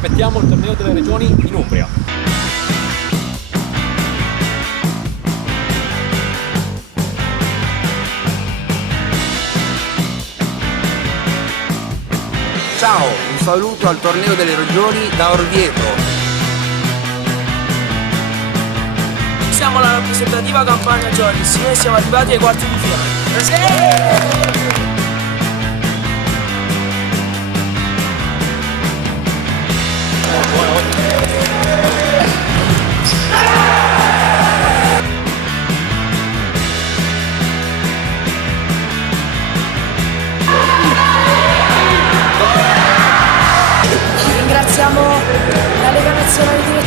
aspettiamo il torneo delle regioni in Umbria. Ciao, un saluto al torneo delle regioni da Orvieto. Siamo la rappresentativa Campania Giornis, noi siamo arrivati ai quarti di finale. Ringraziamo la Lega Nazionale di